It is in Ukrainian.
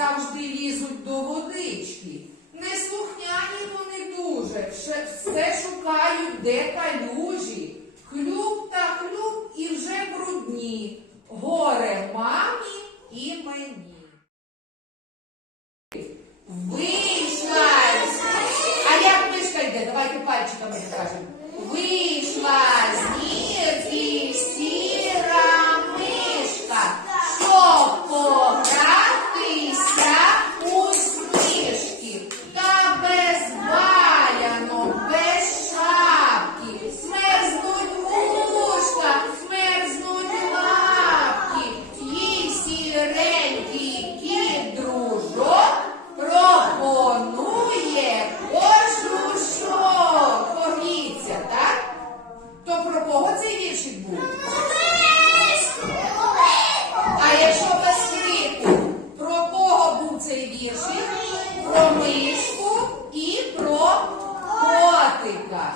завжди лізуть до водички. Неслухняні вони дуже, все шукають, де калюжі. Хлюб та хлюб і вже брудні. Горе мамі і мені. про мишку і про котика.